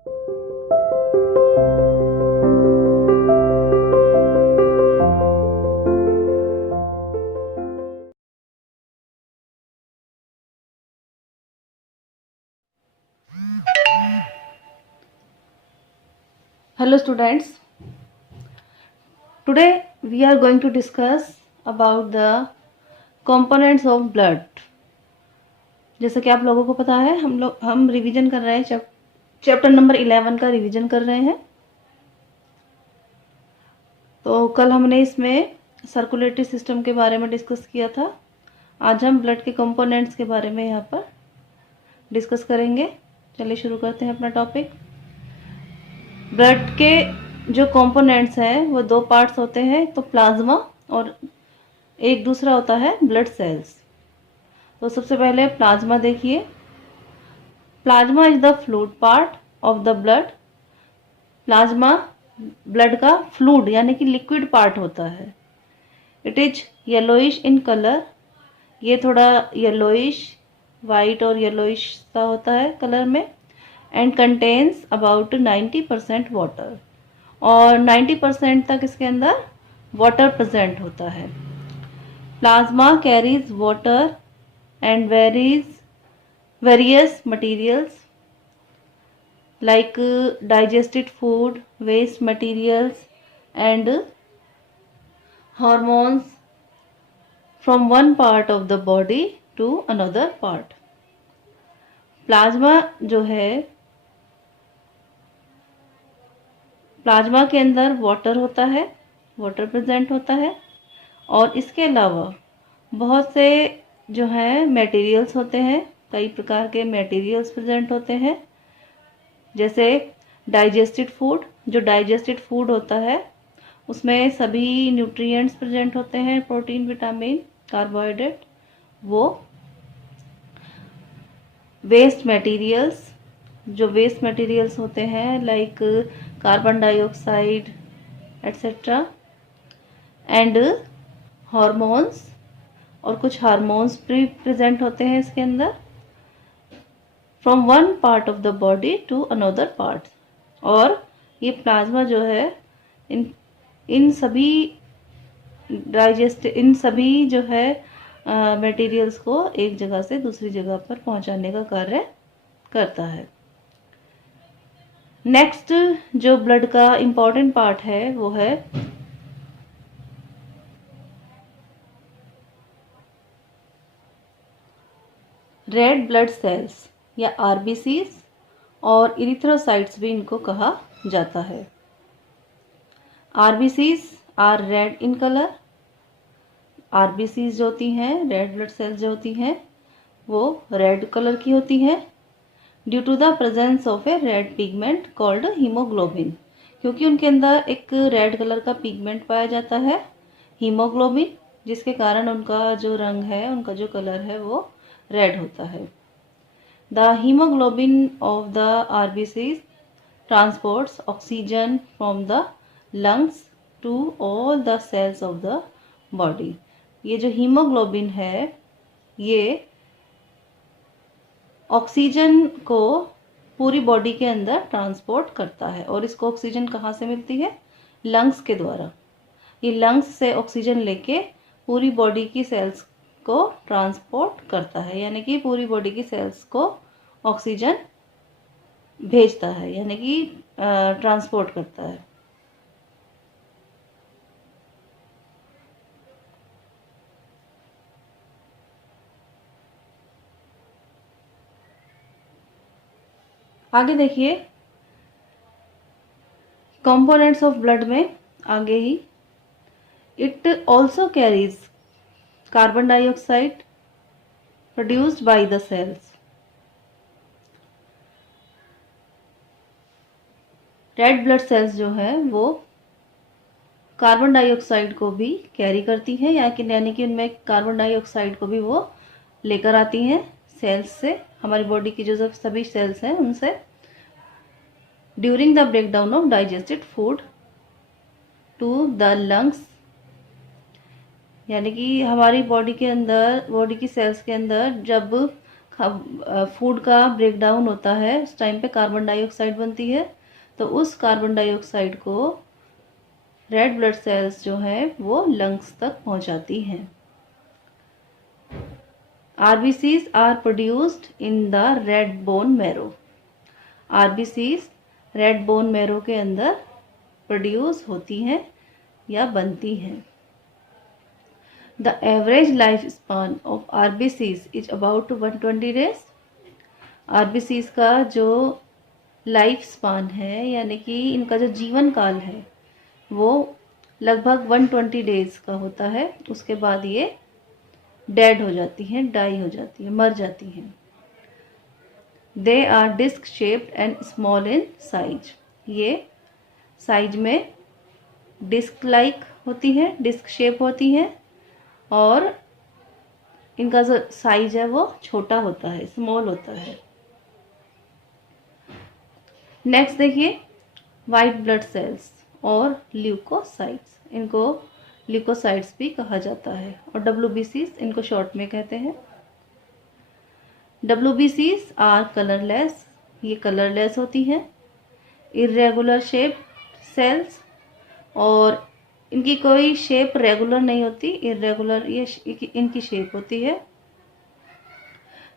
Hello students, today we are going to discuss about the components of blood. जैसा कि आप लोगों को पता है हम रिवीजन कर रहे हैं चैप्टर नंबर 11 का रिवीजन कर रहे हैं। तो कल हमने इसमें सर्कुलेटरी सिस्टम के बारे में डिस्कस किया था। आज हम ब्लड के कंपोनेंट्स के बारे में यहाँ पर डिस्कस करेंगे। चलिए शुरू करते हैं अपना टॉपिक। ब्लड के जो कंपोनेंट्स हैं वो दो पार्ट्स होते हैं, तो प्लाज्मा और एक दूसरा होता है ब्लड सेल्स। तो सबसे पहले प्लाज्मा देखिए। Plasma is the fluid part of the blood. Plasma blood का फ्लूइड यानी कि लिक्विड पार्ट होता है। It is yellowish in colour. ये थोड़ा येलोइश, वाइट और येलोइश सा होता है कलर में। एंड कंटेन्स अबाउट 90% वाटर, और 90% तक इसके अंदर वाटर प्रेजेंट होता है। Plasma carries water and various materials like digested food, waste materials and hormones from one part of the body to another part. Plasma जो है, प्लाज्मा के अंदर वाटर होता है, वाटर प्रेजेंट होता है, और इसके अलावा बहुत से जो है मटेरियल्स होते हैं, कई प्रकार के मटेरियल्स प्रेजेंट होते हैं। जैसे डाइजेस्टेड फूड, जो डाइजेस्टेड फूड होता है उसमें सभी न्यूट्रिएंट्स प्रेजेंट होते हैं, प्रोटीन, विटामिन, कार्बोहाइड्रेट। वो वेस्ट मटेरियल्स, जो वेस्ट मटेरियल्स होते हैं like carbon dioxide etcetera, and hormones, और कुछ हार्मोन्स भी प्रेजेंट होते हैं इसके अंदर। From one part of the body to another part. और ये प्लाज्मा जो है इन सभी जो है मटेरियल्स को एक जगह से दूसरी जगह पर पहुंचाने का कार्य करता है। नेक्स्ट जो ब्लड का इम्पोर्टेंट पार्ट है वो है रेड ब्लड सेल्स या आरबीसीज, और इरिथ्रोसाइट्स भी इनको कहा जाता है। RBCs are red in colour. RBCs जो होती हैं, रेड ब्लड सेल्स जो होती हैं, वो रेड कलर की होती हैं due to the presence of a red pigment called haemoglobin, क्योंकि उनके अंदर एक रेड कलर का पिगमेंट पाया जाता है, हीमोग्लोबिन, जिसके कारण उनका जो रंग है, उनका जो कलर है वो रेड होता है। The haemoglobin of the RBCs transports oxygen from the lungs to all the cells of the body. ये जो हीमोग्लोबिन है ये ऑक्सीजन को पूरी बॉडी के अंदर ट्रांसपोर्ट करता है। और इसको ऑक्सीजन कहाँ से मिलती है? लंग्स के द्वारा। ये लंग्स से ऑक्सीजन लेके पूरी बॉडी की सेल्स को ट्रांसपोर्ट करता है, यानी कि पूरी बॉडी की सेल्स को ऑक्सीजन भेजता है, यानी कि ट्रांसपोर्ट करता है। आगे देखिए कंपोनेंट्स ऑफ ब्लड में आगे ही, it also carries carbon dioxide produced by the cells. Red blood cells जो है वो कार्बन डाइऑक्साइड को भी कैरी करती हैं, यानी कि उनमें कार्बन डाइऑक्साइड को भी वो लेकर आती हैं सेल्स से, हमारी बॉडी की जो सभी सेल्स हैं उनसे, during the breakdown of digested food to the lungs. यानी कि हमारी बॉडी के अंदर, बॉडी की सेल्स के अंदर जब फूड का ब्रेक डाउन होता है उस टाइम पे कार्बन डाइऑक्साइड बनती है, तो उस कार्बन डाइऑक्साइड को रेड ब्लड सेल्स जो है वो लंग्स तक पहुंचाती हैं। RBCs are produced in the red bone marrow. RBCs red bone marrow के अंदर प्रोड्यूस होती हैं या बनती हैं। The average life span of RBCs is about 120 days. RBCs का जो लाइफ स्पान है यानी कि इनका जो जीवन काल है वो लगभग 120 डेज का होता है। उसके बाद ये डेड हो जाती हैं, डाई हो जाती हैं, मर जाती हैं। They are disc shaped and small in size. ये साइज में डिस्क लाइक होती हैं, डिस्क शेप होती हैं और इनका जो साइज है वो छोटा होता है, स्मॉल होता है। नेक्स्ट देखिए वाइट ब्लड सेल्स और ल्यूकोसाइट्स। इनको ल्यूकोसाइट्स भी कहा जाता है और डब्ल्यूबीसीज इनको शॉर्ट में कहते हैं। डब्ल्यूबीसीज आर कलरलेस। ये कलरलेस होती हैं। इरेगुलर शेप सेल्स, और इनकी कोई शेप रेगुलर नहीं होती, इरेगुलर ये इनकी शेप होती है।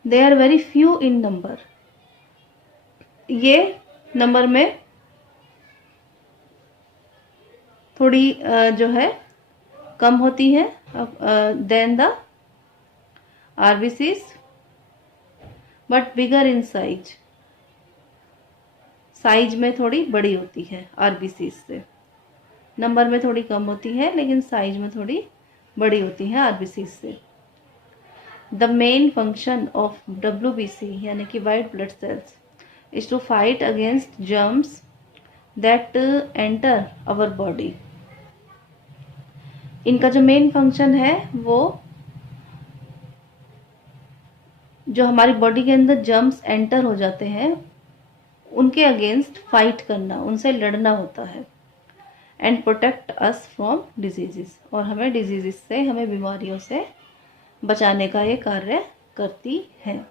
They are very few in number. ये नंबर में थोड़ी जो है कम होती है than the RBCs, but bigger in size. Size में थोड़ी बड़ी होती है आरबीसीज से। नंबर में थोड़ी कम होती है लेकिन साइज में थोड़ी बड़ी होती है आरबीसीज से। The main function of WBC यानी कि white blood cells is to fight against germs that enter our body. इनका जो मेन फंक्शन है वो जो हमारी बॉडी के अंदर जर्म्स एंटर हो जाते हैं उनके अगेंस्ट फाइट करना, उनसे लड़ना होता है। And protect us from diseases, और हमें डिजीजेस से, हमें बीमारियों से बचाने का ये कार्य करती हैं।